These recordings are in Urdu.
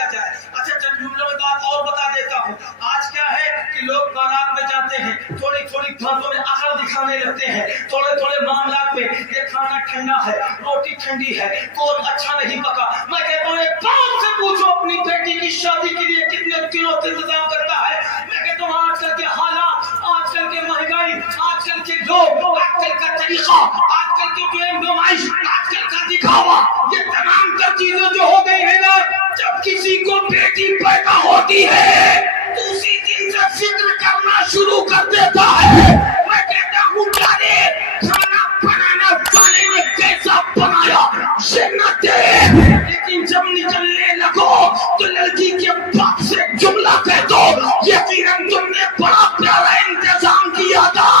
دیا جائے. اچھا چند جملوں میں بات اور بتا دیتا ہوں. آج کیا ہے کہ لوگ بارات میں جاتے ہیں, تھوڑی تھوڑی باتوں میں عقل دکھانے لگتے ہیں, تھوڑے تھوڑے معاملات میں یہ کھانا ٹھنڈا ہے, روٹی ٹھنڈی ہے, کوئی اچھا نہیں پکا. میں کہتا ہوں ایک باپ سے پوچھو اپنی بیٹی کی شادی کے لیے کتنے دنوں سے انتظام کرتا ہے. میں کہتا ہوں آج کل کے حالات, آج کل کے مہنگائی, آج کل کے لوگ, آج کل کا طریقہ, آج کل کی جو نمائش, آج کل کا دکھاوا, یہ تمام تر چیزیں جو ہو گئی ہیں نا, جب کسی کو بیٹی پیدا ہوتی ہے تو اسی دن سے فکر کرنا شروع کر دیتا ہے. میں کہتا ہوں جانے کھانا بنانا والے نے کیسا بنایا یہ نہ دے, لیکن جب نکلنے لگو تو لڑکی کے باپ سے جملہ کہہ دو یقیناً تم نے بڑا پیارا انتظام کیا تھا,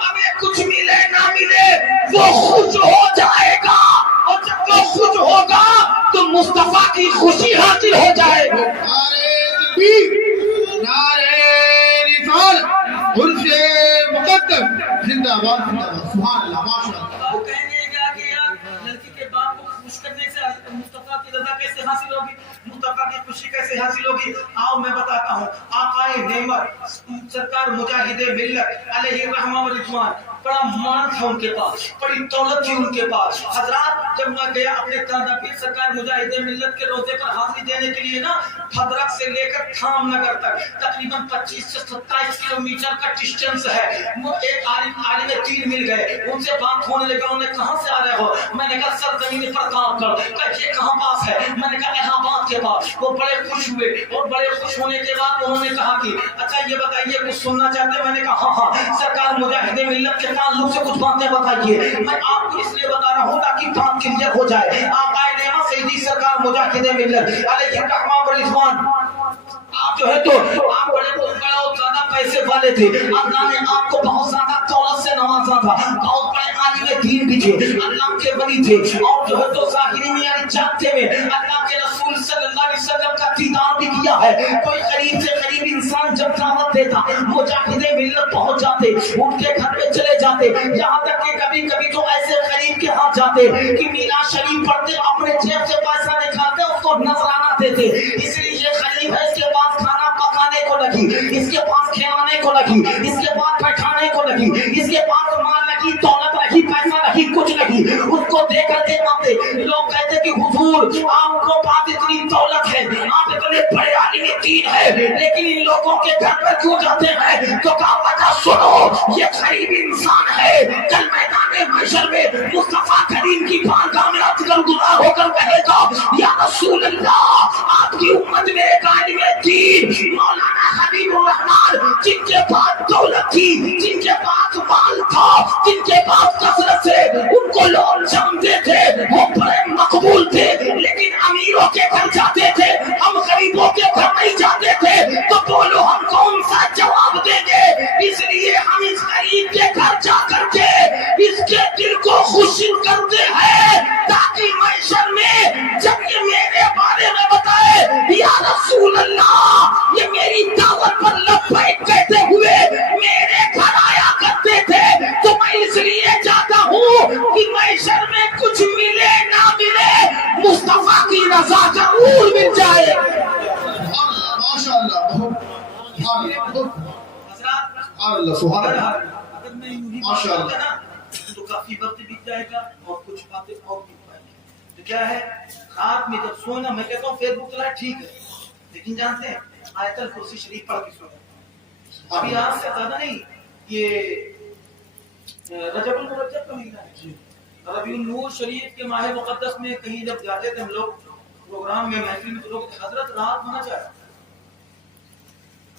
ہمیں کچھ ملے نہ ملے وہ خوش ہو جائے گا, اور جب وہ خوش ہوگا تو مصطفیٰ کی خوشی حاصل ہو جائے گی. نعرے رسالت, عرف مقدم, زندہ باد زندہ باد, سبحان اللہ, ماشاء اللہ. وہ کہیں گے کیا کہ یار لڑکی کے باپ کو خوش کرنے سے مصطفیٰ کی رضا کیسے حاصل ہوگی, مصطفیٰ کی خوشی کیسے حاصل ہوگی. آؤ میں بتاتا ہوں. آقائے نعمت سرکار مجاہد ملت علیہ الرحمہ والرضوان, بڑا مان تھا ان کے پاس, بڑی دولت تھی ان کے پاس. حضرات جب میں گیا اپنے دادا پیر سرکار مجاہد ملت کے روزے پر حاضری دینے کے لیے نا, بھدرک سے لے کر تھام نگر تک تقریباً 25 سے 27 کلومیٹر کا ڈسٹینس ہے. وہ ایک عالم دین مل گئے, ان سے بات ہونے لگا. انہوں نے کہاں سے آ رہے ہو؟ میں نے کہا سر زمین پر کام کر. کہ یہ کہاں پاس ہے؟ میں نے کہا الہ آباد کے پاس. وہ بڑے خوش ہوئے, اور بڑے خوش ہونے کے بعد انہوں نے کہا کہ اچھا یہ بتائیے کچھ سننا چاہتے ہیں؟ میں نے کہا ہاں سرکار مجاہد ملت کے تعلق سے کچھ باتیں بتائیے. میں آپ کو اس لیے بتا رہا ہوں تاکہ بات کلیئر ہو جائے. آقائے نعمت سیدی سرکار مجاہد ملت علیہ الرحمہ والرضوان, آپ جو ہے تو آپ بڑے بہت زیادہ پیسے والے تھے, اللہ نے آپ کو بہت زیادہ دولت سے نوازا تھا, بہت بڑے عالم دین بھی تھے, اللہ کے ولی تھے, اور جو ہے تو ظاہری میں یعنی جانتے میں اللہ کے رسول صلی اللہ علیہ وسلم کا دیدار بھی کیا ہے. کوئی قریب سے قریب انسان جب دعوت دیتا مجاہد ملت پہنچ جاتے, ان کے گھر میں چلے جاتے, یہاں تک کہ کبھی کبھی تو ایسے قریب کے ہاتھ جاتے کہ میلاد شریف پڑھتے, اپنے جیب سے پیسہ نکالتے, اس کو نذرانہ دیتے. اس لیے یہ قریب ہے, اس کے پاس کھانا پکانے کو لگی, اس کے پاس کھلانے کو لگی, اس کے پاس بیٹھانے کو لگی, اس کے پاس مال لگی, دولت لگی, پیسہ لگی, کچھ لگی. اس کو دے کر کے آتے لوگ کہتے کہ حضور آپ کو پاس اتنی دولت ہے, آپ اتنے بڑے عالم دین ہے, لیکن ان لوگوں کے گھر پر کیوں جاتے ہیں؟ تو کہا وجہ سنو, یہ غریب انسان ہے, کل میدان محشر میں مصطفیٰ کریم کی بارگاہ میں اجگر گزار ہو کر کہے گا یا رسول اللہ, آپ کی امت میں ایک عالم دین مولانا حبیب الرحمان, جن کے پاس دولت تھی, جن کے پاس مال تھا, جن کے پاس کثرت سے ان کو لوگ جانتے تھے, وہ بڑے مقبول تھے, لیکن امیروں کے گھر جاتے تھے, ہم غریبوں کے گھر نہیں جاتے تھے. تو بولو ہم کون سا جواب دیں گے؟ اس لیے ہم اس غریب کے گھر جا کر کے اس کے دل کو خوش کرتے ہیں, تاکہ محشر میں جب یہ میرے بارے میں بتائے یا رسول اللہ یہ میری دعوت پر لبیک کہتے ہوئے میرے گھر آیا کرتے تھے, تو میں اس لیے جاتا ہوں کہ محشر میں کچھ ملے نہ ملے مصطفیٰ کی رضا ضرور مل جائے. ماشاء اللہ, سبحان اللہ, اگر میں یوں ہی ماشاء اللہ نا تو کافی وقت بیت جائے گا اور کچھ باتیں اور بھی پائیں گے. تو کیا ہے, رات میں جب سونا, میں کہتا ہوں فیس بک چلا ٹھیک ہے, لیکن جانتے ہیں آیت الکرسی شریف پڑھ کے سونا. ابھی آج سے زیادہ نہیں, یہ رجب المرجب کا مہینہ ہے, ربیع النور شریف کے ماہ مقدس میں کہیں جب جاتے تھے ہم لوگ پروگرام میں, محفل میں, تو لوگ حضرت رات ہونا چاہے,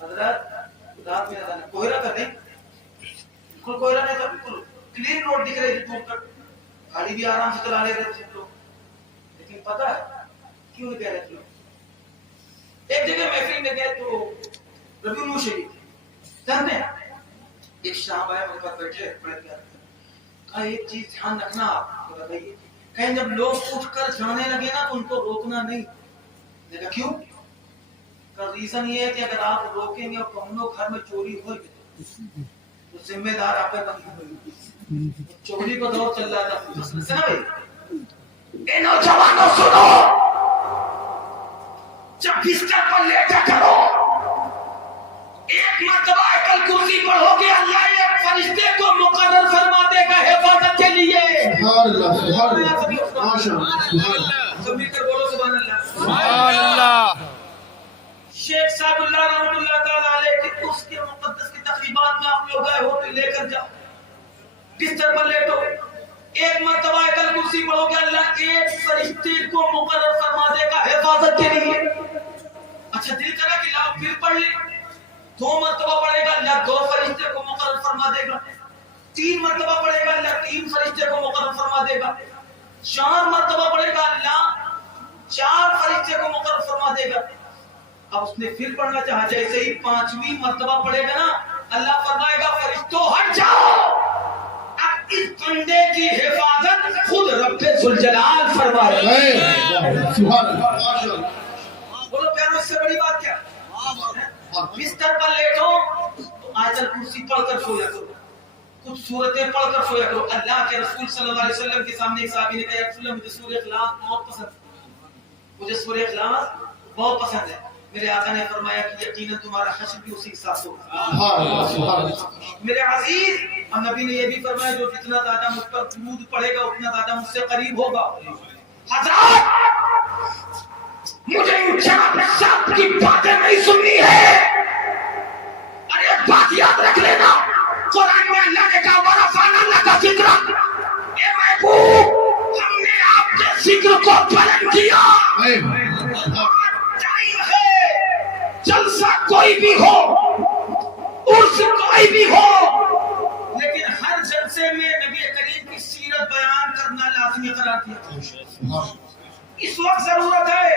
حضرت رات میں نہ کوہرا تھا, نہیں بالکل کوہرا نہیں تھا, بالکل کلین روڈ دکھ رہی تھی دور تک, گاڑی بھی آرام سے چلا رہے تھے لوگ. لیکن پتہ ہے کیوں نہیں کہہ رہے تھے لوگ؟ ایک جگہ محفل میں گئے تو ربیع النور شریف جانتے ہیں, ایک شام آیا میرے پاس بیٹھے پڑھ کے, کہا ایک چیز دھیان رکھنا آپ بتائیے, کہیں جب لوگ اٹھ کر جانے لگے نا تو ان کو روکنا نہیں. میں کہا کیوں؟ کا ریزن یہ ہے کہ اگر آپ روکیں گے اور کمنوں گھر میں چوری ہوئی تو ذمہ دار آپ کا نہیں ہوگی. چوری کا دور چل رہا تھا سنا بھائی. اے نوجوانوں سنو, جب بستر پر لیٹا کرو، ایک مرتبہ آیت الکرسی پڑھو گے اللہ ایک فرشتے کو مقرر فرما دے گا حفاظت کے لیے۔ سبحان اللہ سبحان اللہ ماشاء اللہ سبحان اللہ سب مل کر بولو سبحان اللہ۔ سبحان اللہ۔ شیخ صاحب اللہ رحمۃ اللہ تعالیٰ علیہ کی اس کے مقدس کی تقریبات میں آپ لوگ گئے ہو تو لے کر جاؤ، بستر پر لیٹو، ایک مرتبہ آیت الکرسی پڑھو گے اللہ ایک فرشتے کو مقرر فرما دے گا حفاظت کے لیے۔ اچھا دل کرا کہ لاؤ پھر پڑھ لیں، 2 مرتبہ پڑھے گا اللہ 2 فرشتے کو مقرر فرما دے گا، 3 مرتبہ پڑھے گا اللہ 3 فرشتے کو مقرر فرما دے گا، 4 مرتبہ پڑھے گا اللہ 4 فرشتے کو مقرر فرما دے گا۔ اب اس نے پھر پڑھنا چاہا، جیسے ہی 5ویں مرتبہ پڑھے گا نا اللہ فرمائے گا فرشتوں ہٹ جاؤ، اب اس بندے کی حفاظت خود رب ذوالجلال فرما رہا ہے۔ سبحان اللہ ماشاء اللہ۔ بولو پیارو اس سے بڑی بات کیا؟ بستر پر لیٹو تو آیت الکرسی پڑھ کر سویا کرو، کچھ سورتیں پڑھ کر سویا کرو۔ اللہ کے رسول صلی اللہ علیہ وسلم کے سامنے ایک صحابی نے کہا یا رسول اللہ مجھے سورہ اخلاص بہت پسند ہے، مجھے سورہ اخلاص بہت پسند ہے۔ میرے آقا نے فرمایا کہ یقیناً تمہارا حشر بھی اسی کے ساتھ ہوگا۔ سبحان اللہ سبحان اللہ۔ میرے عزیز اور نبی نے یہ بھی فرمایا جو جتنا زیادہ مجھ پر درود پڑھے گا اتنا زیادہ مجھ سے قریب ہوگا۔ حضرات مجھے ان 4 شخص کی باتیں نہیں سننی ہے، اور ایک بات یاد رکھ لینا، قرآن میں اللہ نے کہا وَرَفَعْنَا لَكَ ذِكْرَكَ، اے محبوب ہم نے آپ کے ذکر کو بلند کیا۔ ٹائم ہے جلسہ کوئی بھی ہو، عرس کوئی بھی ہو، لیکن ہر جلسے میں نبی کریم کی سیرت بیان کرنا لازمی قرار دیا۔ اس وقت ضرورت ہے،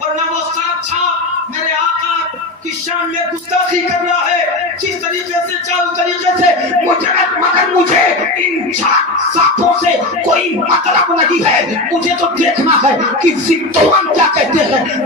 ورنہ وہ صاحب صاحب میرے آقا کی شان میں گستاخی کر رہا ہے، کس طریقے سے چاروں طریقے سے مجرد، مگر مجھے ان صاحبوں سے کوئی مطلب نہیں ہے، مجھے تو دیکھنا ہے کہ زندوان کیا کہتے ہیں،